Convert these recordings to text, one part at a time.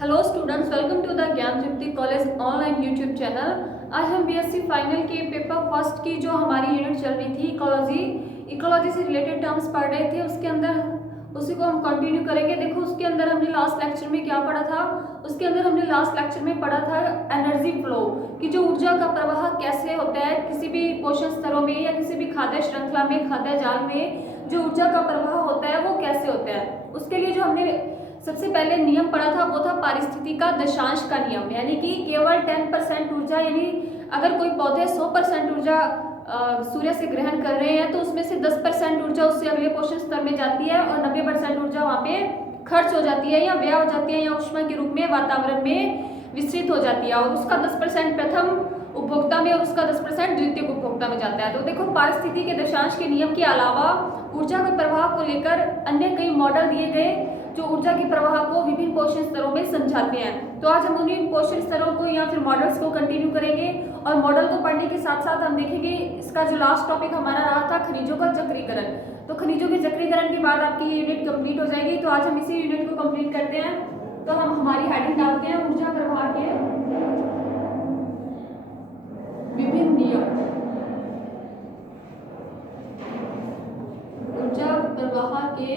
Hello students, welcome to the Gyan Jyoti college online YouTube channel. आज हम BSc final के paper first की जो हमारी यूनिट चल रही थी इकोलॉजी से रिलेटेड टर्म्स पढ़ रहे थे। उसके अंदर उसी को हम कंटिन्यू करेंगे। देखो, उसके अंदर हमने लास्ट लेक्चर में क्या पढ़ा था। उसके अंदर हमने लास्ट लेक्चर में पढ़ा था एनर्जी फ्लो, कि जो ऊर्जा का प्रवाह कैसे होता है किसी भी पोषण स्तरों में या किसी भी खाद्य श्रृंखला में, खाद्य जाल में जो ऊर्जा का प्रवाह होता है वो कैसे होता है। उसके लिए जो हमने सबसे पहले नियम पढ़ा था वो था पारिस्थितिकी का दशांश का नियम, यानी कि केवल 10% ऊर्जा, यानी अगर कोई पौधे 100% ऊर्जा सूर्य से ग्रहण कर रहे हैं तो उसमें से 10% ऊर्जा उससे अगले पोषण स्तर में जाती है और 90% ऊर्जा वहाँ पे खर्च हो जाती है या व्यय हो जाती है या ऊष्मा के रूप में वातावरण में विस्तृत हो जाती है, और उसका 10% प्रथम उपभोक्ता में और उसका 10% द्वितीय उपभोक्ता में जाता है। तो देखो, पारिस्थितिकी के दशांश के नियम के अलावा ऊर्जा के प्रवाह को लेकर अन्य कई मॉडल दिए गए जो ऊर्जा के प्रवाह को विभिन्न पोषण स्तरों में समझाते हैं। तो आज हम उन्हीं पोषण स्तरों को या फिर मॉडल्स को कंटिन्यू करेंगे, और मॉडल को पढ़ने के साथ साथ हम देखेंगे इसका जो लास्ट टॉपिक हमारा रहा था खनिजों का चक्रीकरण। तो खनिजों के चक्रीकरण के बाद आपकी ये यूनिट कंप्लीट हो जाएगी। तो आज हम इसी यूनिट को कंप्लीट करते हैं। तो हम हमारी हेडिंग डालते हैं ऊर्जा प्रवाह के विभिन्न नियम। ऊर्जा प्रवाह के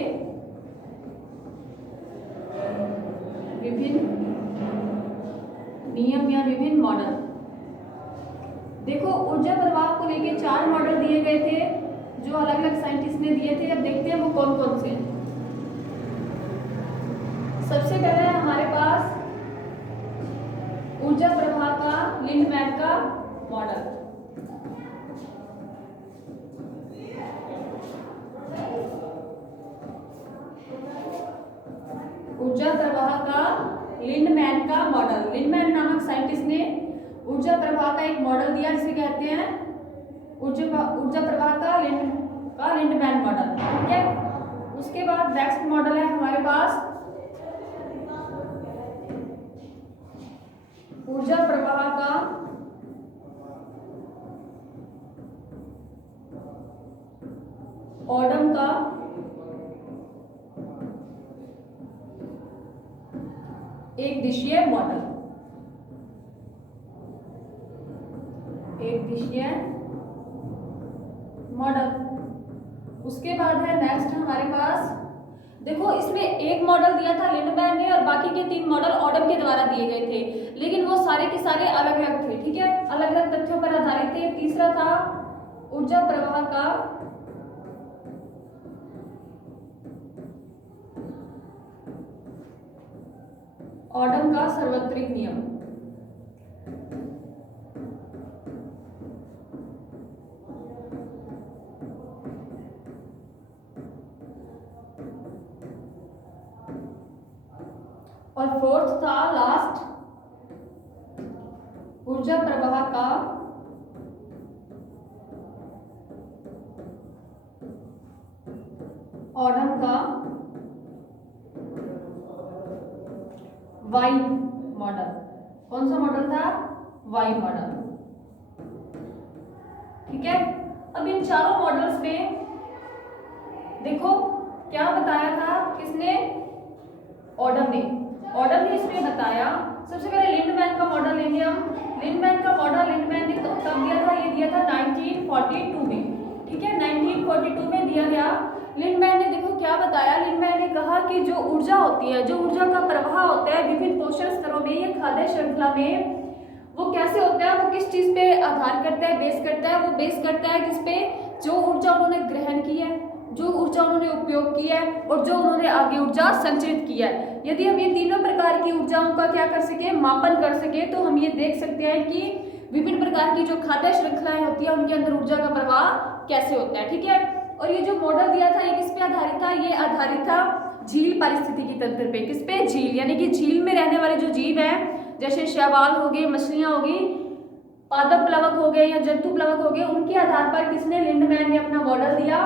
विभिन्न नियम या विभिन्न मॉडल। देखो, ऊर्जा प्रवाह को लेके 4 मॉडल दिए गए थे जो अलग अलग साइंटिस्ट ने दिए थे। अब देखते हैं वो कौन कौन से हैं। सबसे पहले है हमारे पास ऊर्जा प्रवाह का लिंडमैन का मॉडल। ऊर्जा प्रवाह का लिंडमैन का मॉडल। लिंडमैन नामक साइंटिस्ट ने ऊर्जा प्रवाह का एक मॉडल दिया जिसे कहते हैं ऊर्जा प्रवाह का लिंडमैन मॉडल। ठीक है। उसके बाद नेक्स्ट मॉडल है हमारे पास ऊर्जा प्रवाह का ऑडम का एक दिशीय मॉडल। एक दिशीय मॉडल। उसके बाद है नेक्स्ट हमारे पास, देखो इसमें एक मॉडल दिया था लिंडमैन ने और बाकी के 3 मॉडल ऑडम के द्वारा दिए गए थे, लेकिन वो सारे के सारे अलग अलग थे। ठीक है, अलग अलग तथ्यों पर आधारित थे। तीसरा था ऊर्जा प्रवाह का ऑडम का सार्वत्रिक नियम। और फोर्थ था लास्ट ऊर्जा प्रवाह का ऑडम का वाई मॉडल। कौन सा मॉडल था? Y model. ठीक है। अब इन चारों मॉडल्स में देखो क्या बताया था किसने? ऑडम ने इसमें बताया। सबसे पहले लिंडमैन का मॉडल लेंगे हम। लिंडमैन का मॉडल लिंडमैन ने कब दिया था? ये दिया था 1942 में। ठीक है, 1942 में दिया गया। लिंडमैन ने देखो क्या बताया। लिंडमैन ने कहा कि जो ऊर्जा होती है, जो ऊर्जा का प्रवाह होता है विभिन्न पोषण स्तरों में या खाद्य श्रृंखला में, वो कैसे होता है, वो किस चीज पे आधार करता है, बेस करता है। वो बेस करता है किस पे? जो ऊर्जा उन्होंने ग्रहण की है, जो ऊर्जा उन्होंने उपयोग किया है और जो उन्होंने आगे ऊर्जा संचरित किया है। यदि हम ये तीनों प्रकार की ऊर्जाओं का क्या कर सके, मापन कर सके, तो हम ये देख सकते हैं कि विभिन्न प्रकार की जो खाद्य श्रृंखलाएं होती है उनके अंदर ऊर्जा का प्रवाह कैसे होता है। ठीक है। और ये जो मॉडल दिया था ये किस पे आधारित था? ये आधारित था झील पारिस्थितिकी तंत्र पे। किस पे? झील, यानी कि झील में रहने वाले जो जीव हैं, जैसे शैवाल हो गए, मछलियां होगी, पादप प्लवक हो गए या जंतु प्लवक हो गए, उनके आधार पर किसने? लिंडमैन ने अपना मॉडल दिया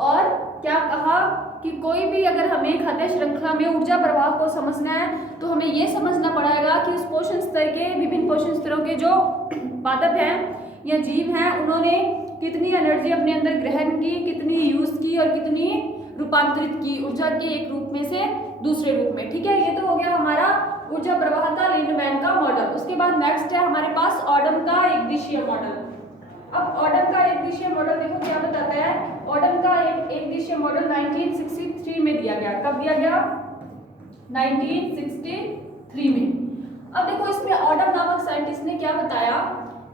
और क्या कहा कि कोई भी अगर हमें खाद्य श्रृंखला में ऊर्जा प्रवाह को समझना है तो हमें ये समझना पड़ेगा कि उस पोषण स्तर के विभिन्न पोषण स्तरों के जो पादप हैं या जीव हैं उन्होंने कितनी एनर्जी अपने अंदर ग्रहण की, कितनी यूज की और कितनी रूपांतरित की ऊर्जा के एक रूप में से दूसरे रूप में। ठीक है, ये तो हो गया हमारा ऊर्जा प्रवाह का लिंडमैन का मॉडल। उसके बाद नेक्स्ट है हमारे पास ऑडम का एक दिशीय मॉडल। अब ऑडम का एक दिशीय मॉडल देखो क्या बताता है। ऑडम का एक दिशीय मॉडल 1963 में दिया गया। कब दिया गया? 1963 में। अब देखो इसमें ऑडम नामक साइंटिस्ट ने क्या बताया।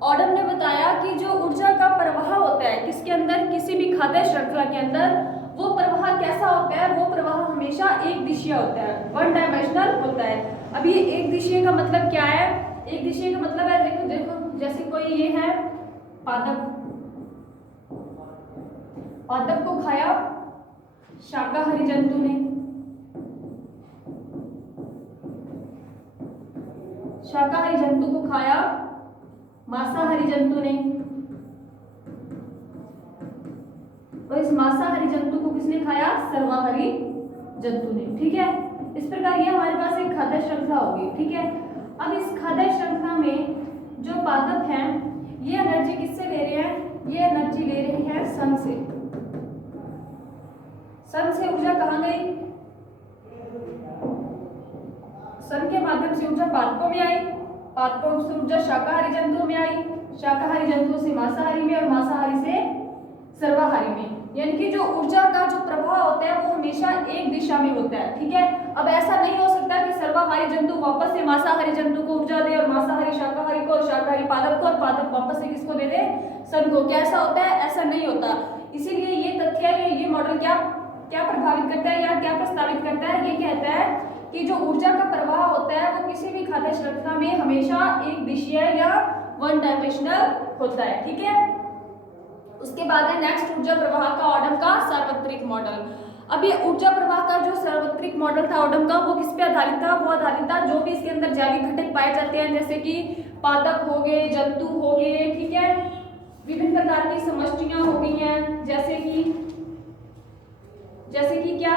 ऑडम ने बताया कि जो ऊर्जा का प्रवाह होता है किसके अंदर, किसी भी खाद्य श्रृंखला के अंदर, वो प्रवाह कैसा होता है? वो प्रवाह हमेशा एक दिशीय होता है, वन डायमेंशनल होता है। अब ये एक दिशीय का मतलब क्या है? एक दिशीय का मतलब है देखो देखो जैसे कोई ये है पादप, पादप को खाया शाकाहारी जंतु ने, शाकाहारी जंतु को खाया मांसाहारी जंतु ने, और इस मांसाहारी जंतु को किसने खाया? सर्वाहारी जंतु ने। ठीक है, इस प्रकार ये हमारे पास एक खाद्य श्रृंखला होगी। ठीक है, अब इस खाद्य श्रृंखला में जो पादप हैं ये एनर्जी किससे ले रहे हैं? ये एनर्जी ले रहे हैं सन से। सन से ऊर्जा कहाँ गई? सन के माध्यम से ऊर्जा पादपों में आई, पादपों से ऊर्जा शाकाहारी जंतुओं में आई, शाकाहारी जंतुओं से मांसाहारी में, और मांसाहारी से सर्वाहारी में। यानी कि जो ऊर्जा का जो प्रवाह होता है वो हमेशा एक दिशा में होता है। ठीक है, अब ऐसा नहीं हो सकता कि सर्वाहारी जंतु वापस से मांसाहारी जंतु को ऊर्जा दे, और मांसाहारी शाकाहारी को, और शाकाहारी पादप को, और पादप वापस से किसको दे दे? सन को। क्या ऐसा होता है? ऐसा नहीं होता। इसीलिए ये तथ्य, ये मॉडल क्या क्या प्रभावित करता है या क्या प्रस्तावित करता है? ये कहता है कि जो ऊर्जा का प्रवाह होता है वो किसी भी खाद्य श्रृंखला में हमेशा एक दिशीय या वन डायमेंशनल होता है। ठीक है, उसके बाद है नेक्स्ट ऊर्जा प्रवाह का ऑडम का सार्वत्रिक मॉडल। अब ये ऊर्जा प्रवाह का जो सार्वत्रिक मॉडल था ऑडम का, वो किस पे आधारित था? वो आधारित था जो भी इसके अंदर जैविक घटक पाए जाते हैं, जैसे कि पादप हो गए, जंतु हो गए, ठीक है, विभिन्न प्रकार की समष्टियां हो गई हैं, जैसे कि क्या,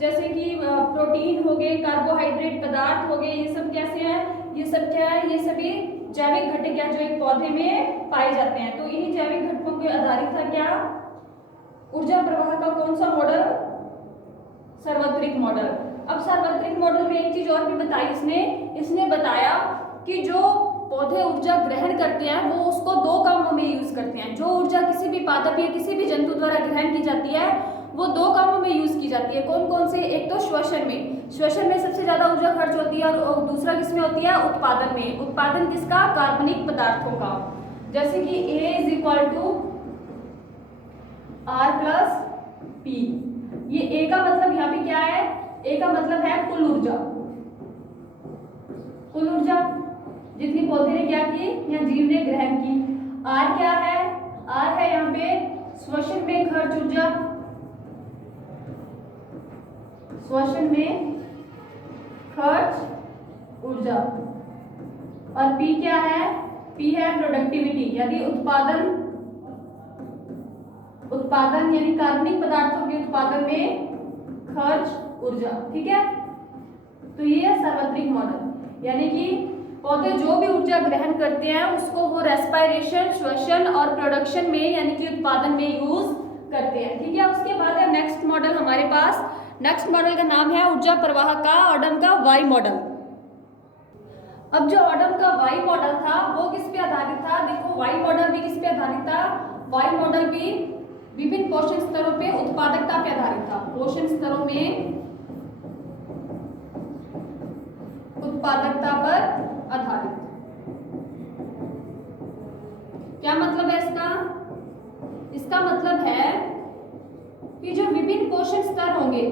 जैसे कि प्रोटीन हो गए, कार्बोहाइड्रेट पदार्थ हो गए, ये सब कैसे हैं? ये सब क्या है? ये सभी जैविक घटक है जो एक पौधे में पाए जाते हैं। तो इन्हीं जैविक घटकों के आधारित था क्या? ऊर्जा प्रवाह का कौन सा मॉडल? सार्वत्रिक मॉडल। अब सार्वत्रिक मॉडल में एक चीज और भी बताई इसने बताया कि जो पौधे ऊर्जा ग्रहण करते हैं वो उसको दो कामों में यूज करते हैं। जो ऊर्जा किसी भी पादप या किसी भी जंतु द्वारा ग्रहण की जाती है वो दो कामों में यूज की जाती है। कौन कौन से? एक तो श्वसन में सबसे ज्यादा ऊर्जा खर्च होती है, और दूसरा किसमें होती है? उत्पादन में। उत्पादन किसका? कार्बनिक पदार्थों का। जैसे कि A = R + P। ये A का मतलब यहाँ पे क्या है? A का मतलब है कुल ऊर्जा। कुल ऊर्जा जितनी पौधे ने क्या की या जीव ने ग्रहण की। R क्या है? R है यहाँ पे श्वसन में खर्च ऊर्जा, श्वसन में खर्च ऊर्जा। और P क्या है? P है प्रोडक्टिविटी, यानी उत्पादन यानी कार्बनिक पदार्थों के उत्पादन में खर्च ऊर्जा। ठीक है, तो ये है सार्वत्रिक मॉडल। यानी कि पौधे जो भी ऊर्जा ग्रहण करते हैं उसको वो रेस्पिरेशन, श्वसन और प्रोडक्शन में यानी कि उत्पादन में यूज करते हैं। ठीक है, उसके बाद है नेक्स्ट मॉडल हमारे पास। नेक्स्ट मॉडल का नाम है ऊर्जा प्रवाह का ऑडम का वाई मॉडल। अब जो ऑडम का वाई मॉडल था वो किस पे आधारित था? देखो वाई मॉडल भी किस पे आधारित था? वाई मॉडल भी विभिन्न पोषण स्तरों पे उत्पादकता पे आधारित था। पोषण स्तरों में उत्पादकता पर आधारित। क्या मतलब है इसका? इसका मतलब है कि जो विभिन्न पोषण स्तर होंगे,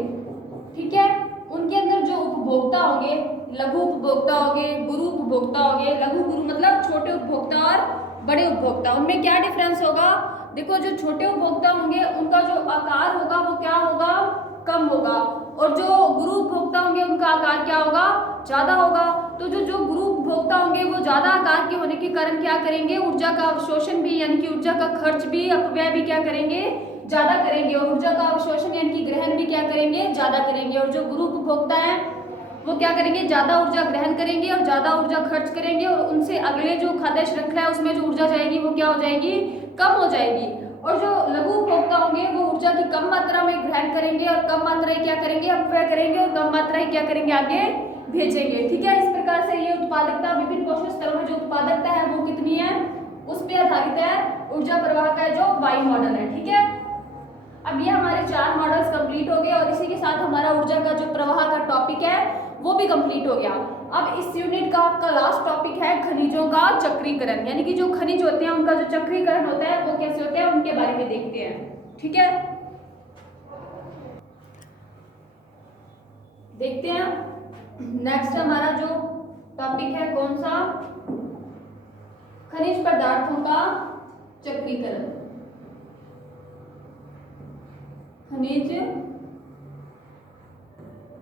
ठीक है, उनके अंदर जो उपभोक्ता होंगे, लघु उपभोक्ता होंगे, गुरु उपभोक्ता होंगे। लघु गुरु मतलब छोटे उपभोक्ता और बड़े उपभोक्ता, उनमें क्या डिफरेंस होगा? देखो जो छोटे उपभोक्ता होंगे उनका जो आकार होगा वो क्या होगा? कम होगा, और जो गुरु उपभोक्ता होंगे उनका आकार क्या होगा? ज्यादा होगा। तो जो गुरु उपभोक्ता होंगे वो ज्यादा आकार के होने के कारण क्या करेंगे? ऊर्जा का अवशोषण भी यानी कि ऊर्जा का खर्च भी, अपव्यय भी क्या करेंगे? ज्यादा करेंगे। और ऊर्जा का अवशोषण यानी कि ग्रहण भी क्या करेंगे? ज्यादा करेंगे। और जो गुरु उपभोक्ता है वो क्या करेंगे? ज्यादा ऊर्जा ग्रहण करेंगे और ज्यादा ऊर्जा खर्च करेंगे, और उनसे अगले जो खाद्य श्रृंखला है उसमें जो ऊर्जा जाएगी वो क्या हो जाएगी? कम हो जाएगी। और जो लघु उपभोक्ता होंगे वो ऊर्जा की कम मात्रा में ग्रहण करेंगे और कम मात्रा क्या करेंगे, अपव्यय करेंगे और कम मात्रा क्या करेंगे, आगे भेजेंगे। ठीक है, इस प्रकार से ये उत्पादकता विभिन्न पोषण स्तरों में जो उत्पादकता है वो कितनी है, उस पर आधारित है ऊर्जा प्रवाह का जो वाई मॉडल है। ठीक है, अब ये हमारे 4 मॉडल्स कंप्लीट हो गए और इसी के साथ हमारा ऊर्जा का जो प्रवाह का टॉपिक है वो भी कंप्लीट हो गया। अब इस यूनिट का आपका लास्ट टॉपिक है खनिजों का चक्रीकरण, यानी कि जो खनिज होते हैं उनका जो चक्रीकरण होता है वो कैसे होता है उनके बारे में देखते हैं। ठीक है, देखते हैं नेक्स्ट हमारा जो टॉपिक है कौन सा, खनिज पदार्थों का चक्रीकरण। खनिज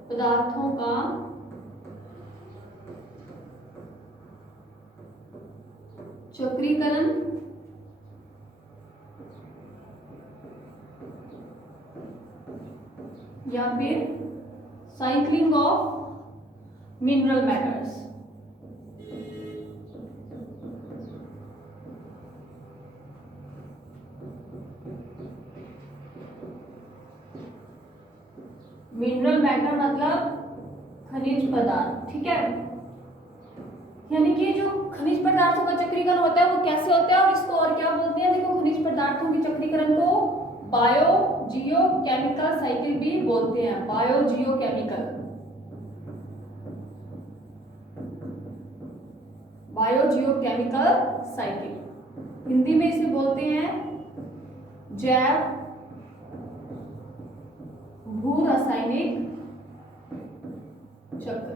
पदार्थों का चक्रीकरण या फिर cycling of mineral matters. Mineral matter मतलब खनिज पदार्थ। ठीक है, यानी कि जो खनिज पदार्थों का चक्रीकरण होता है वो कैसे होता है और इसको और क्या बोलते हैं। देखो, खनिज पदार्थों के चक्रीकरण को बायो जियो केमिकल साइकिल भी बोलते हैं। बायो जियो केमिकल, बायो जियो केमिकल साइकिल, हिंदी में इसे बोलते हैं जैव भू रासायनिक चक्र।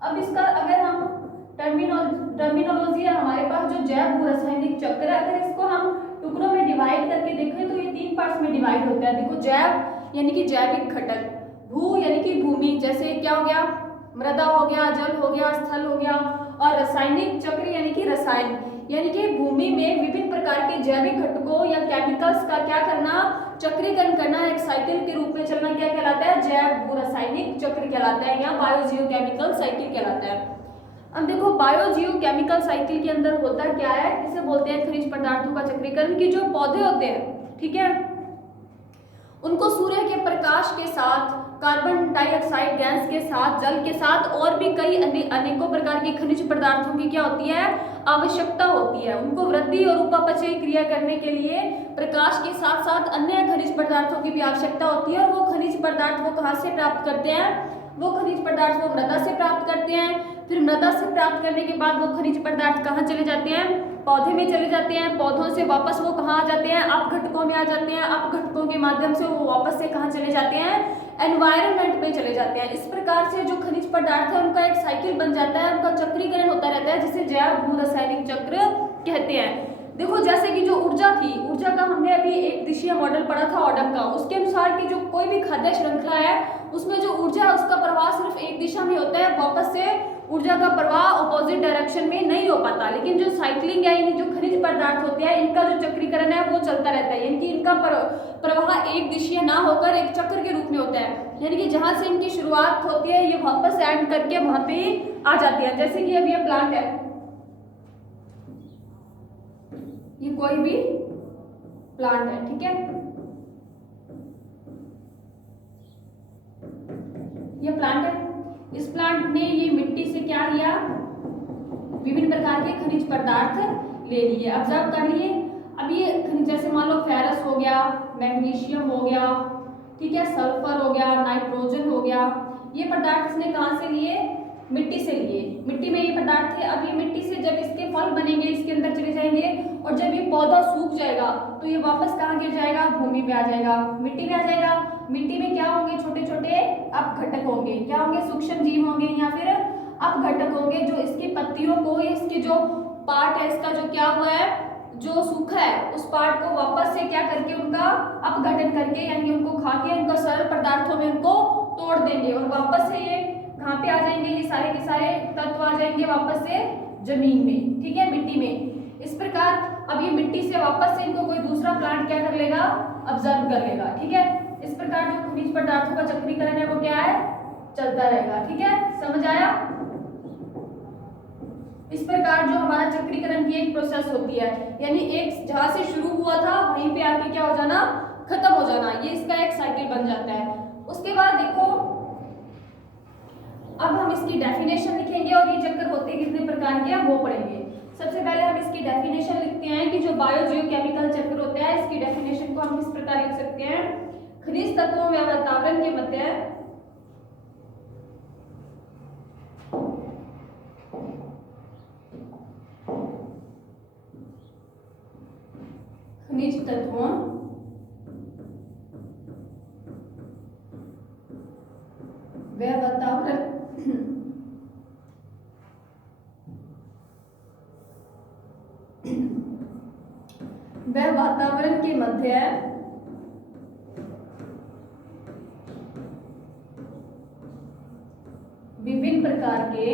अब इसका अगर हम टर्मिनोलॉजी है हमारे पास जो जैव भू रासायनिक चक्र है, अगर इसको हम टुकड़ों में डिवाइड करके देखें तो ये 3 पार्ट्स में डिवाइड होता है। देखो, जैव यानी कि जैविक घटक, भू यानी कि भूमि, जैसे क्या हो गया, मृदा हो गया, जल हो गया, स्थल हो गया, और रासायनिक चक्र यानी कि रसायन, यानी कि भूमि में विभिन्न प्रकार के जैविक घटकों या केमिकल्स का क्या करना, चक्रीकरण करना, एक साइकिल के रूप में चलना, क्या कहलाता है, जैव भू रासायनिक चक्र कहलाता है या बायोजियोकेमिकल साइकिल कहलाता है। अब देखो, बायोजियोकेमिकल साइकिल के अंदर होता क्या है, इसे बोलते हैं खनिज पदार्थों का चक्रीकरण। की जो पौधे होते हैं, ठीक है, उनको सूर्य के प्रकाश के साथ, कार्बन डाइऑक्साइड गैस के साथ, जल के साथ और भी कई अनेकों प्रकार के खनिज पदार्थों की क्या होती है, आवश्यकता होती है। उनको वृद्धि और उपापचय क्रिया करने के लिए प्रकाश के साथ साथ अन्य खनिज पदार्थों की भी आवश्यकता होती है। और वो खनिज पदार्थ वो कहाँ से प्राप्त करते हैं, वो खनिज पदार्थ वो मृदा से प्राप्त करते हैं। फिर मृदा से प्राप्त करने के बाद वो खनिज पदार्थ कहाँ चले जाते हैं, पौधे में चले जाते हैं। पौधों से वापस वो कहाँ आ जाते हैं, अपघटकों में आ जाते हैं। अपघटकों के माध्यम से वो वापस से कहाँ चले जाते हैं, एनवायरनमेंट पे चले जाते हैं। इस प्रकार से जो खनिज पदार्थ है उनका एक साइकिल बन जाता है, उनका चक्रीकरण होता रहता है, जिसे जैव भू रासायनिक चक्र कहते हैं। देखो, जैसे कि जो ऊर्जा थी, ऊर्जा का हमने अभी एक दिशीय मॉडल पढ़ा था ऑडम का, उसके अनुसार कि जो कोई भी खाद्य श्रृंखला है उसमें जो ऊर्जा है उसका प्रवाह सिर्फ एक दिशा में होता है, वापस से ऊर्जा का प्रवाह अपोजिट डायरेक्शन में नहीं हो पाता। लेकिन जो साइक्लिंग है, यानी जो खनिज पदार्थ होते हैं, इनका जो चक्रीकरण है वो चलता रहता है, यानी कि इनका प्रवाह एक दिशीय ना होकर एक चक्र के रूप में होता है। यानी कि जहां से इनकी शुरुआत होती है ये वापस एंड करके वहां पे आ जाती है। जैसे कि अब ये प्लांट है, ये कोई भी प्लांट है, ठीक है, ये प्लांट है। इस प्लांट ने ये मिट्टी से क्या लिया, विभिन्न प्रकार के खनिज पदार्थ ले लिए, ऑब्जर्व कर लिए। अब ये जैसे मान लो फेरस हो गया, मैग्नीशियम हो गया, ठीक है, सल्फर हो गया, नाइट्रोजन हो गया, ये पदार्थ इसने कहाँ से लिए, मिट्टी से लिए। मिट्टी में ये पदार्थ थे। अब ये मिट्टी से जब इसके फल बनेंगे इसके अंदर चले जाएंगे, और जब ये पौधा सूख जाएगा तो ये वापस कहाँ गिर जाएगा, भूमि में आ जाएगा, मिट्टी में आ जाएगा। मिट्टी में क्या होंगे, छोटे छोटे अपघटक होंगे, क्या होंगे, सूक्ष्म जीव होंगे या फिर अपघटक होंगे, जो इसकी पत्तियों को, इसके जो पार्ट है इसका जो क्या हुआ है, जो सूखा है, उस पार्ट को वापस से क्या करके उनका अपघटन करके, यानी उनको खा के उनको सरल पदार्थों में उनको तोड़ देंगे और वापस से ये कहाँ पे आ जाएंगे, ये सारे के सारे तत्व आ जाएंगे वापस से जमीन में, ठीक है, मिट्टी में। इस प्रकार अब ये मिट्टी से वापस से इनको कोई दूसरा प्लांट क्या कर लेगा, ऑब्जर्व कर लेगा, ठीक है। इस प्रकार जो खनिज पदार्थों का चक्रीकरण है वो क्या है, चलता रहेगा, ठीक है, समझ आया। इस प्रकार जो हमारा चक्रीकरण की एक प्रोसेस होती है, यानी एक जहां से शुरू हुआ था वहीं पे आके क्या हो जाना, खत्म हो जाना, ये इसका एक साइकिल बन जाता है। उसके बाद देखो अब हम इसकी डेफिनेशन लिखेंगे और ये चक्कर होते कितने प्रकार के हैं वो पढ़ेंगे। सबसे पहले हम इसकी डेफिनेशन लिखते हैं कि जो बायोजियोकेमिकल चक्र होता है इसकी डेफिनेशन को हम किस प्रकार लिख सकते हैं। खनिज तत्वों व वातावरण के मध्य खनिज तत्वों व वातावरण वह वातावरण के मध्य विभिन्न प्रकार के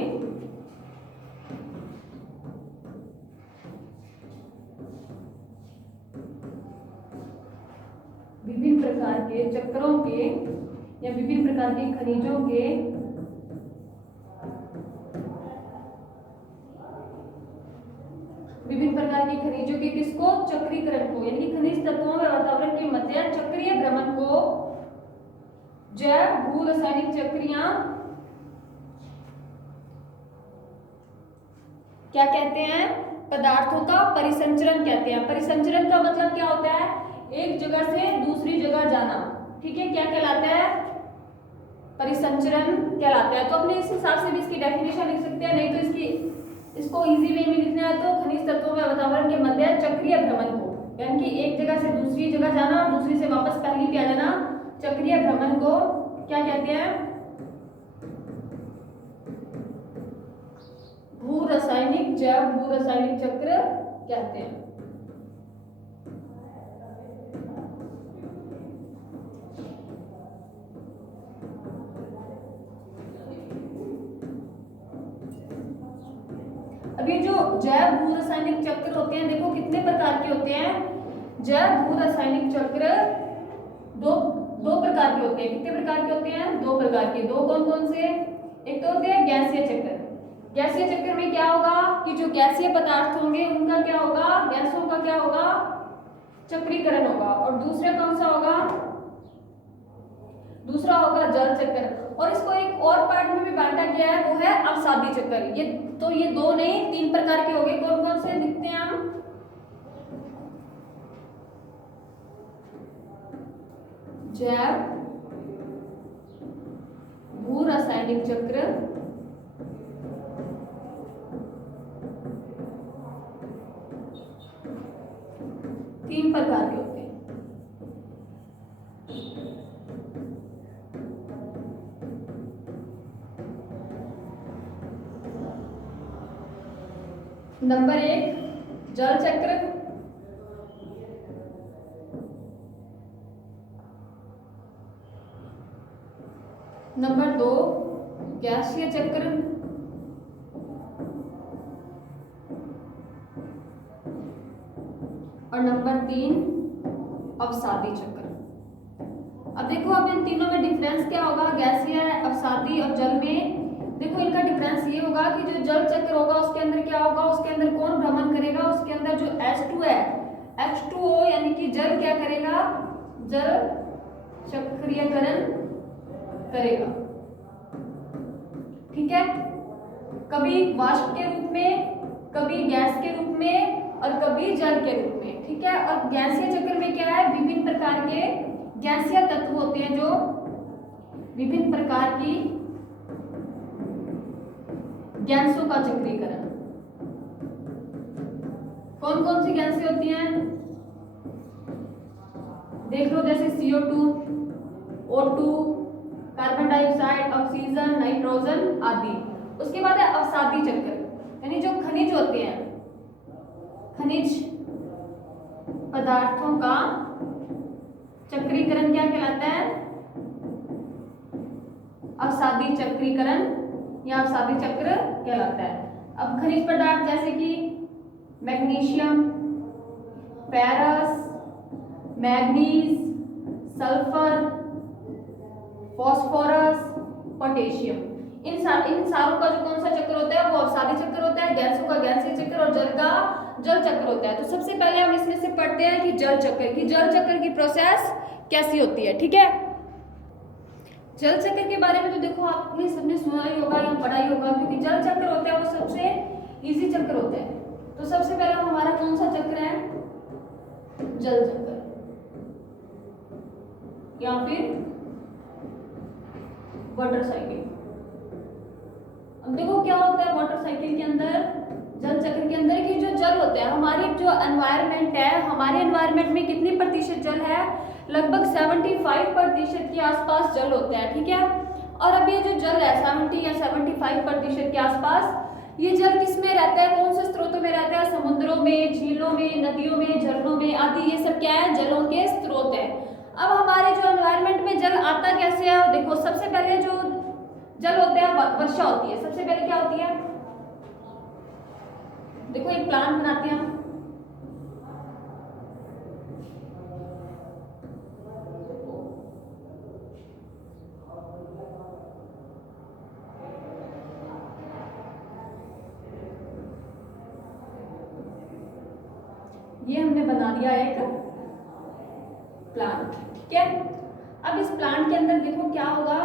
चक्रों के या विभिन्न प्रकार के खनिजों के किसको, चक्रीकरण को, यानी खनिज तत्वों व वातावरण के मध्य चक्रीय भ्रमण को जैव भू रासायनिक चक्रियां क्या कहते हैं, पदार्थों का परिसंचरण कहते हैं। परिसंचरण का मतलब क्या होता है, एक जगह से दूसरी जगह जाना, ठीक है, क्या कहलाता है, परिसंचरण कहलाता है। तो अपने इस हिसाब से भी इसकी डेफिनेशन लिख सकते हैं, नहीं तो इसको इजी वे में लिखना है तो खनिज तत्वों व वातावरण के मध्य चक्रीय भ्रमण को, यानी कि एक जगह से दूसरी जगह जाना और दूसरी से वापस पहली पे आ जाना, चक्रीय भ्रमण को क्या कहते हैं, भू रासायनिक, जैव भू रासायनिक चक्र कहते हैं। अभी जो जैव भू रासायनिक चक्र होते हैं देखो कितने प्रकार के होते हैं। जैव भू रासायनिक चक्र दो प्रकार के होते हैं। कितने प्रकार के होते हैं, दो प्रकार के। दो कौन कौन से, एक तो होते हैं गैसीय चक्र। गैसीय चक्र में क्या होगा कि जो गैसीय पदार्थ होंगे उनका क्या होगा, गैसों का क्या होगा, चक्रीकरण होगा। और दूसरा कौन सा होगा, दूसरा होगा जल चक्र। और इसको एक और पार्ट में भी बांटा गया है, वो है अवसादी चक्र। ये दो नहीं 3 प्रकार के हो गए। कौन कौन से दिखते हैं हम, जैव भू रासायनिक चक्र, तीन प्रकार के होते हैं। नंबर 1 जल चक्र, नंबर 2 गैसीय चक्र, और नंबर 3 अवसादी चक्र। अब देखो अब इन तीनों में डिफरेंस क्या होगा, गैसीय, अवसादी और जल में देखो इनका डिफरेंस ये होगा कि जो जल चक्र होगा उसके अंदर क्या होगा, उसके अंदर कौन भ्रमण करेगा, उसके अंदर जो H2 है, H2O यानी कि जल क्या करेगा, जल चक्रीयकरण करेगा, ठीक है। कभी वाष्प के रूप में, कभी गैस के रूप में और कभी जल के रूप में, ठीक है। और गैसीय चक्र में क्या है, विभिन्न प्रकार के गैसीय तत्व होते हैं जो विभिन्न प्रकार की गैसों का चक्रीकरण। कौन कौन सी गैसें होती हैं देख लो, जैसे CO2, O2, carbon dioxide, oxygen, nitrogen आदि। उसके बाद है अवसादी चक्र, यानी जो खनिज होते हैं, खनिज पदार्थों का चक्रीकरण क्या कहलाता है, अवसादी चक्रीकरण या अवसादी चक्र कहलाता है। अब खनिज पदार्थ जैसे कि magnesium, ferrous, manganese, sulphur, phosphorus, potassium, इन सारों का जो कौन सा चक्र होता है वो अवसादी चक्र होता है, गैसों का गैसीय चक्र और जल का जल चक्र होता है। तो सबसे पहले हम इसमें से पढ़ते हैं कि जल चक्र की प्रोसेस कैसी होती है। ठीक है, जल चक्र के बारे में तो देखो आपने सबने सुना ही होगा या पढ़ा ही होगा, क्योंकि जल चक्र होता है वो सबसे इजी चक्र होता है। तो सबसे पहले हमारा कौन सा चक्र है, जल चक्र या फिर वाटर साइकिल। अब देखो क्या होता है वाटर साइकिल के अंदर, जल चक्र के अंदर की जो जल होता है, हमारी जो एनवायरनमेंट है, हमारे एनवायरनमेंट में कितनी प्रतिशत जल है, लगभग 75% के आसपास जल होता है। ठीक है, और अब ये जो जल है 70 या 75% के आसपास, ये जल किस में रहता है, कौन से स्रोतों में रहता है, समुद्रों में, झीलों में, नदियों में, झरनों में आदि, ये सब क्या है, जलों के स्रोत है। अब हमारे जो एनवायरनमेंट में जल आता कैसे है, देखो सबसे पहले जो जल होते हैं वर्षा होती है। सबसे पहले क्या होती है, देखो एक प्लान बनाते हैं हम, ये हमने बना दिया एक प्लांट। ठीक है, अब इस प्लांट के अंदर देखो क्या होगा,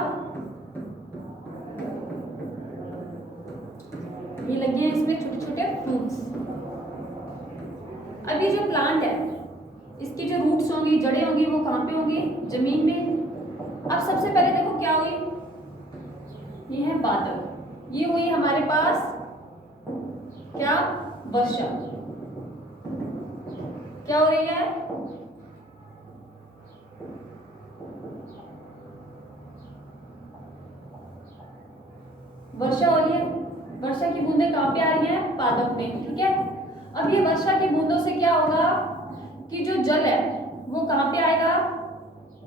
ये लगे हैं इसमें छोटे छोटे फ्रूट्स। अब ये जो प्लांट है इसकी जो रूट्स होंगी, जड़ें होंगी, वो कहाँ पे होंगी, जमीन में। अब सबसे पहले देखो क्या हुई, ये है बादल, ये हुई हमारे पास क्या, वर्षा। क्या हो रही है, वर्षा हो रही है। वर्षा की बूंदें कहाँ पे आ रही हैं, पादप में। ठीक है, अब ये वर्षा की बूंदों से क्या होगा कि जो जल है वो कहाँ पे आएगा,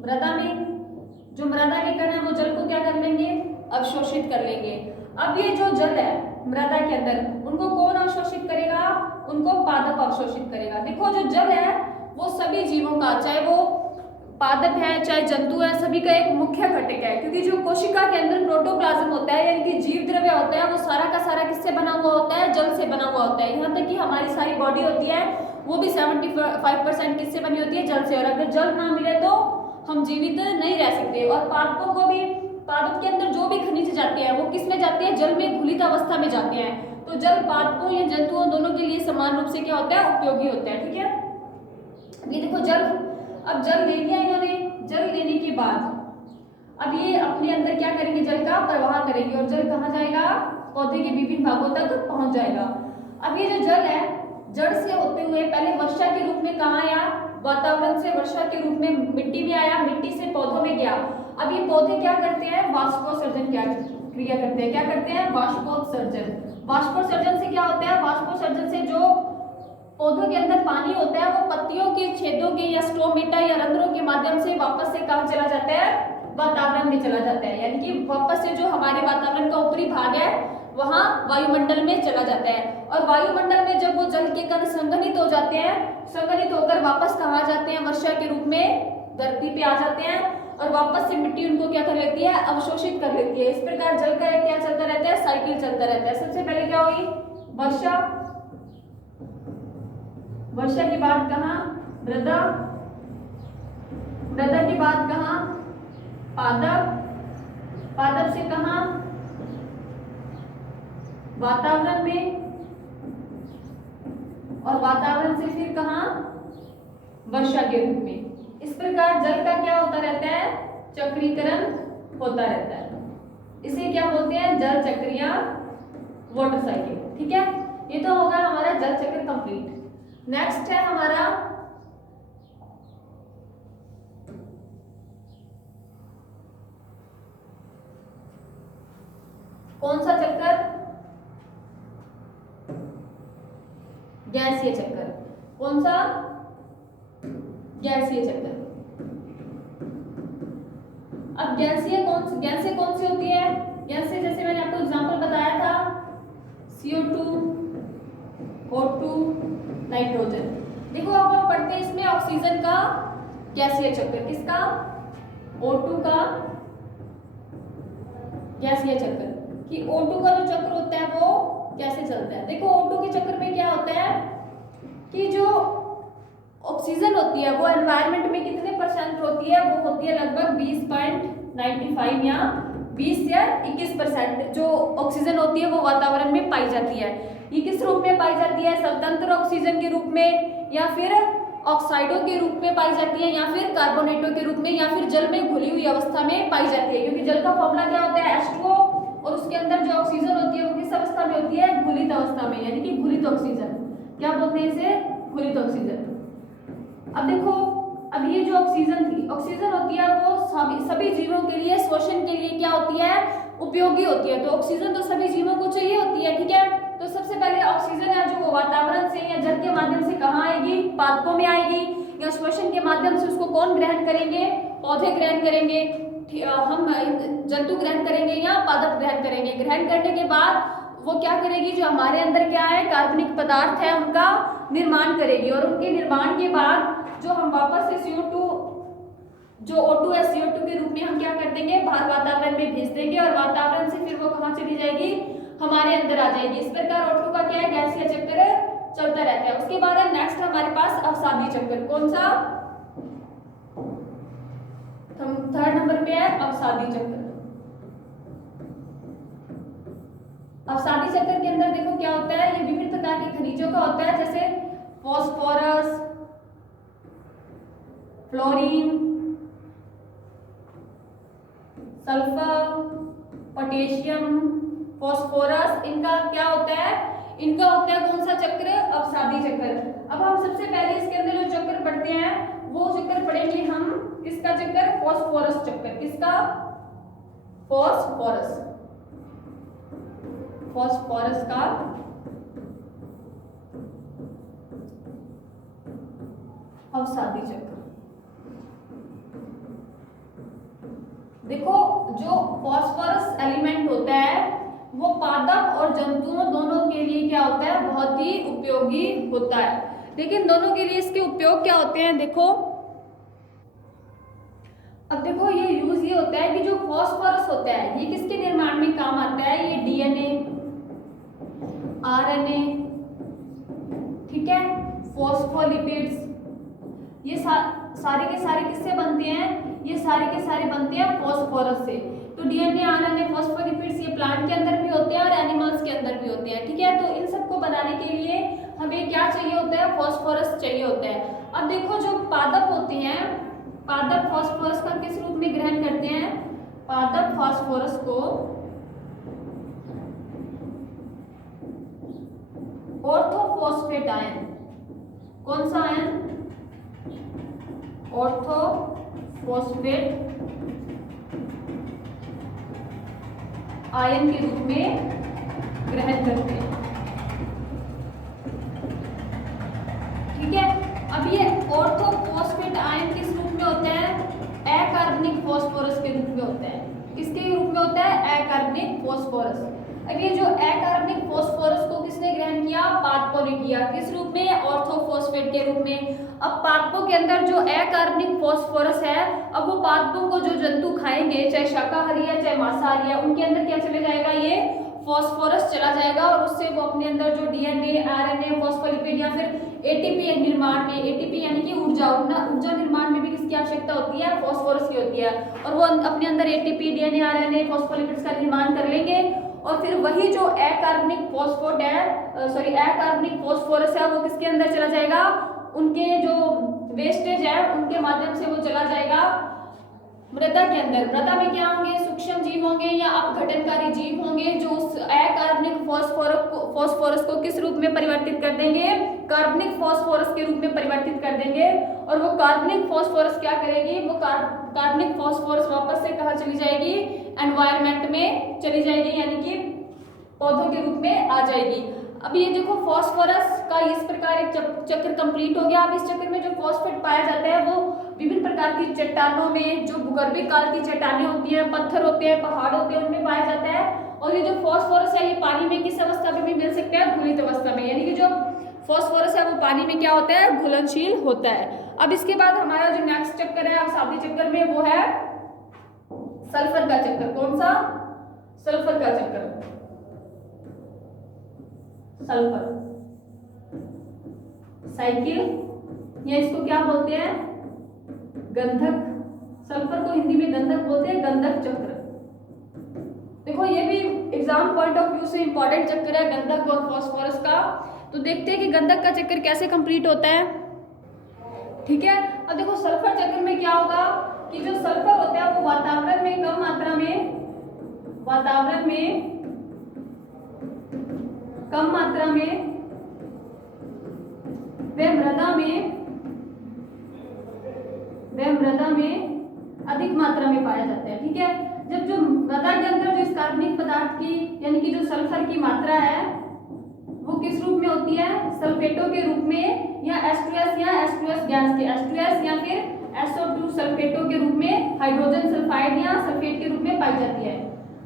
मृदा में। जो मृदा के कण है वो जल को क्या कर लेंगे, अवशोषित कर लेंगे। अब ये जो जल है मृदा के अंदर, उनको कौन अवशोषित करेगा, उनको पादप अवशोषित करेगा। देखो जो जल है वो सभी जीवों का, चाहे वो पादप है चाहे जंतु है, सभी का एक मुख्य घटक है। क्योंकि जो कोशिका के अंदर प्रोटोप्लाज्म होता है यानी कि जीव द्रव्य होता है, वो सारा का सारा किससे बना हुआ होता है, जल से बना हुआ होता है। यहाँ तक कि हमारी सारी बॉडी होती है वो भी 75% किससे बनी होती है, जल से। और अगर जल ना मिले तो हम जीवित नहीं रह सकते। और पादपों को भी, पादप के अंदर जो भी खनिज जाते हैं वो किस में जाते हैं, जल में घुलित अवस्था में जाते हैं। तो जल पादपों या जंतुओं दोनों के लिए समान रूप से क्या होता है, उपयोगी होता है। ठीक है, ये देखो जल, अब जल ले लिया इन्होंने। जल लेने के बाद अब ये अपने अंदर क्या करेंगे, जल का प्रवाह करेंगे। और जल कहाँ जाएगा, पौधे के विभिन्न भागों तक पहुंच जाएगा। अब ये जो जल है जड़ से होते हुए पहले वर्षा के रूप में कहाँ आया, वातावरण से वर्षा के रूप में मिट्टी में आया, मिट्टी से पौधों में गया। अब ये पौधे क्या करते हैं, वाष्पोत्सर्जन क्रिया करते हैं। क्या करते हैं, वाष्पोत्सर्जन। वाष्पोत्सर्जन से क्या होता है, वाष्पोत्सर्जन से जो पौधों के अंदर पानी होता है वो पत्तियों के छेदों के या स्टोमेटा या रंध्रों के माध्यम से वापस से कहाँ चला जाता है, वातावरण में चला जाता है। यानी कि वापस से जो हमारे वातावरण का ऊपरी भाग है वहां वायुमंडल में चला जाता है। और वायुमंडल में जब वो जल के कण संघनित हो जाते हैं, संघनित होकर वापस कहाँ जाते हैं, वर्षा के रूप में धरती पे आ जाते हैं। और वापस से मिट्टी उनको क्या कर लेती है, अवशोषित कर लेती है। इस प्रकार जल का क्या चलता रहता है, साइकिल चलता रहता है। सबसे पहले क्या हुई, वर्षा। वर्षा के बाद कहाँ, मृदा। मृदा के बाद कहाँ, पादप। पादप से कहाँ, वातावरण में। और वातावरण से फिर कहाँ, वर्षा के रूप में। इस प्रकार जल का क्या होता रहता है, चक्रीकरण होता रहता है। इसे क्या बोलते हैं, जल चक्र या वाटर साइकिल। ठीक है, ये तो होगा हमारा जल चक्र कंप्लीट। नेक्स्ट है हमारा कौन सा चक्कर, गैसीय चक्कर। कौन सा, गैसीय चक्कर। अब गैसें कौन सी होती है, गैसें जैसे मैंने आपको एग्जांपल बताया था, CO2, O2, नाइट्रोजन। देखो अब हम पढ़ते हैं इसमें ऑक्सीजन का गैसीय चक्र। किसका, O2 का गैसीय चक्र। कि O2 का जो चक्र होता है वो कैसे चलता है। देखो O2 के चक्र में क्या होता है कि जो ऑक्सीजन होती है वो एनवायरनमेंट में कितने परसेंट होती है, वो होती है लगभग 20.95 या 20 या 21% जो ऑक्सीजन होती है वो वातावरण में पाई जाती है। ये किस रूप में पाई जाती है, स्वतंत्र ऑक्सीजन के रूप में या फिर ऑक्साइडों के रूप में पाई जाती है या फिर कार्बोनेटों के रूप में या फिर जल में घुली हुई अवस्था में पाई जाती है। क्योंकि जल का फॉर्मूला क्या होता है H2O और उसके अंदर जो ऑक्सीजन होती है वो किस अवस्था में होती है, घुलित अवस्था में, यानी कि घुलित ऑक्सीजन। क्या बोलते हैं इसे, घुलित ऑक्सीजन। अब देखो अब ये जो ऑक्सीजन थी, ऑक्सीजन होती है वो सभी जीवों के लिए श्वसन के लिए क्या होती है, उपयोगी होती है। तो ऑक्सीजन तो सभी जीवों को चाहिए होती है, ठीक है। तो सबसे पहले ऑक्सीजन है जो वो वातावरण से या जल के माध्यम से कहाँ आएगी, पादपों में आएगी, या श्वसन के माध्यम से उसको कौन ग्रहण करेंगे, पौधे ग्रहण करेंगे, हम जंतु ग्रहण करेंगे या पादप ग्रहण करेंगे। ग्रहण करने के बाद वो क्या करेगी, जो हमारे अंदर क्या है कार्बनिक पदार्थ है उनका निर्माण करेगी, और उनके निर्माण के बाद जो हम वापस से CO2 जो O2 है CO2 के रूप में हम क्या कर देंगे, बाहर वातावरण में भेज देंगे, और वातावरण से फिर वो कहाँ चली जाएगी, हमारे अंदर आ जाएगी। इस प्रकार O2 का क्या है, गैसीय चक्र चलता रहता है। उसके बाद है नेक्स्ट हमारे पास अवसादी चक्र। कौन सा, थर्ड नंबर पे है अवसादी चक्र। अवसादी चक्र के अंदर देखो क्या होता है, ये विभिन्न प्रकार के खनिजों का होता है, जैसे phosphorus, fluorine, sulphur, potassium, phosphorus, इनका क्या होता है, इनका होता है कौन सा चक्र, अवसादी चक्र। अब हम सबसे पहले इसके अंदर जो चक्र पढ़ते हैं वो चक्र पढ़ेंगे हम, किसका चक्र, फास्फोरस चक्र। किसका, फास्फोरस, फास्फोरस का अवसादी चक्र। देखो जो फास्फोरस एलिमेंट होता है वो पादप और जंतुओं दोनों के लिए क्या होता है, बहुत ही उपयोगी होता है। लेकिन दोनों के लिए इसके उपयोग क्या होते हैं, देखो अब देखो ये यूज ये होता है कि जो फास्फोरस होता है ये किसके निर्माण में काम आता है, ये DNA, RNA, ठीक है, फॉस्फोलिपिड्स, ये सारे के सारे किससे बनते हैं, ये सारे के सारे बनते हैं फास्फोरस से। तो DNA, RNA, फॉस्फोलिपिड्स ये प्लांट के अंदर भी होते हैं और एनिमल्स के अंदर भी होते हैं, ठीक है। तो इन सबको बनाने के लिए हमें क्या चाहिए होता है, फास्फोरस चाहिए होता है। अब देखो जो पादप होते हैं, पादप फास्फोरस का किस रूप में ग्रहण करते हैं, पादप फास्फोरस को ऑर्थोफॉस्फेट आयन, कौन सा आयन, ऑर्थोफॉस्फेट आयन के रूप में ग्रहण करते हैं, ठीक है। अब ये ऑर्थोफॉस्फेट आयन किस रूप में होता है, अकार्बनिक फास्फोरस के रूप में होता है। किसके रूप में होता है, अकार्बनिक फास्फोरस। अब ये जो अकार्बनिक फास्फोरस को किसने ग्रहण किया, पादपों ने किया। किस रूप में, ऑर्थोफॉस्फेट के रूप में। अब पादपों के अंदर जो अकार्बनिक फास्फोरस है, अब वो पादपों को जो जंतु खाएंगे, चाहे शाकाहारी है चाहे मांसाहारी है, उनके अंदर क्या चले जाएगा, ये फास्फोरस चला जाएगा, और उससे वो अपने अंदर जो DNA, RNA, फॉस्फोलिपिड या फिर ATP निर्माण में, ATP यानी कि ऊर्जा निर्माण में भी किसकी आवश्यकता होती है, फास्फोरस की होती है। और वो अपने अंदर ATP, DNA, RNA, फॉस्फोलिपिड्स का निर्माण कर लेंगे, और फिर वही जो अकार्बनिक फास्फोरस है वो किसके अंदर चला जाएगा, उनके जो वेस्टेज है उनके माध्यम से वो चला जाएगा मृदा के अंदर। मृदा में क्या होंगे, सूक्ष्म जीव होंगे या अपघटनकारी जीव होंगे, जो उस अकार्बनिक फास्फोरस को किस रूप में परिवर्तित कर देंगे, कार्बनिक फास्फोरस के रूप में परिवर्तित कर देंगे। और वो कार्बनिक फास्फोरस क्या करेगी, वो कार्बनिक फास्फोरस वापस से कहाँ चली जाएगी, एनवायरनमेंट में चली जाएगी, यानी कि पौधों के रूप में आ जाएगी। अब ये देखो फास्फोरस का इस प्रकार एक चक्र कंप्लीट हो गया। अब इस चक्र में जो फास्फेट पाया जाता है वो विभिन्न प्रकार की चट्टानों में, जो भूगर्भिक काल की चट्टानें होती हैं, पत्थर होते हैं, पहाड़ होते हैं, उनमें पाया जाता है। और ये जो फास्फोरस है ये पानी में किस अवस्था में भी मिल सकता है, घुलित अवस्था में, यानी कि जो फास्फोरस है वो पानी में क्या होता है, घुलनशील होता है। अब इसके बाद हमारा जो नेक्स्ट चक्कर है अवसादी चक्कर में, वो है सल्फर का चक्कर। कौन सा, सल्फर का चक्कर, सल्फर साइकिल, या इसको क्या बोलते हैं, गंधक। सल्फर को हिंदी में गंधक बोलते हैं, गंधक चक्र। देखो ये भी एग्जाम पॉइंट ऑफ व्यू से इंपॉर्टेंट चक्कर है गंधक और फास्फोरस का। तो देखते हैं कि गंधक का चक्कर कैसे कंप्लीट होता है। ठीक है, अब देखो सल्फर चक्र में क्या होगा कि जो सल्फर होता है वो वातावरण में कम मात्रा में, वातावरण में कम मात्रा में, वह मृदा में अधिक मात्रा में पाया जाता है। ठीक है, जब जो मृदा के अंदर जो इस कार्बनिक पदार्थ की यानी कि जो सल्फर की मात्रा है वो किस रूप में होती है, सल्फेटों के रूप में, या H2S या H2S गैस के H2S या फिर SO2 सल्फेटों के रूप में, हाइड्रोजन सल्फाइड या सल्फेट के रूप में पाई जाती है।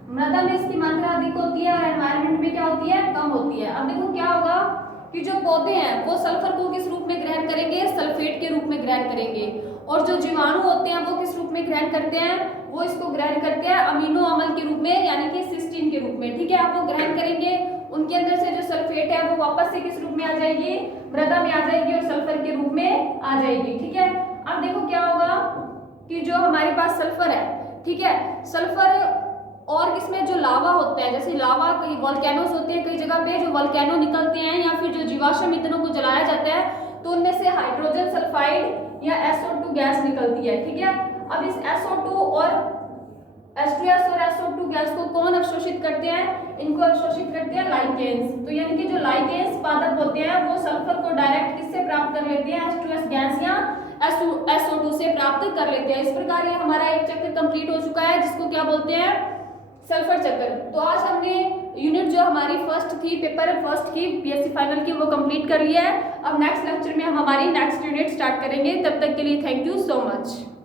मृदा में इसकी मात्रा अधिक होती है और एनवायरनमेंट में क्या होती है, कम होती है। अब देखो क्या होगा कि जो पौधे हैं वो सल्फर को किस रूप में ग्रहण करेंगे, सल्फेट के रूप में ग्रहण करेंगे, और जो जीवाणु होते हैं वो किस रूप में ग्रहण करते हैं, वो इसको ग्रहण करते हैं अमीनो अम्ल के रूप में, यानी कि सिस्टीन के रूप में। ठीक है, आप वो ग्रहण करेंगे, उनके अंदर से जो सल्फेट है वो वापस से किस रूप में आ जाएगी, मृदा में आ जाएगी और सल्फर के रूप में आ जाएगी। ठीक है, अब देखो क्या होगा कि जो हमारे पास सल्फर है, ठीक है, सल्फर और इसमें जो लावा होता है, जैसे लावा, कई वोल्केनोस होते हैं कई जगह पे, जो वोल्केनो निकलते हैं या फिर जो जीवाश्म ईंधनों को जलाया जाता है तो उनमें से हाइड्रोजन सल्फाइड या SO2 गैस निकलती है। ठीक है, अब इस SO2 और H2S और SO2 गैस को कौन अवशोषित करते हैं, इनको अवशोषित करते हैं लाइकेन्स। तो यानी कि जो लाइकेन्स पादप होते हैं वो सल्फर को डायरेक्ट किससे प्राप्त कर लेते हैं, H2S गैस या SO2 से प्राप्त कर लेते हैं। इस प्रकार ये हमारा एक चक्कर कंप्लीट हो चुका है जिसको क्या बोलते हैं, सल्फर चक्कर। तो आज हमने यूनिट जो हमारी फर्स्ट थी, पेपर फर्स्ट की PSC फाइनल की, वो कंप्लीट कर लिया है। अब नेक्स्ट लेक्चर में हम हमारी नेक्स्ट यूनिट स्टार्ट करेंगे। तब तक के लिए थैंक यू सो मच।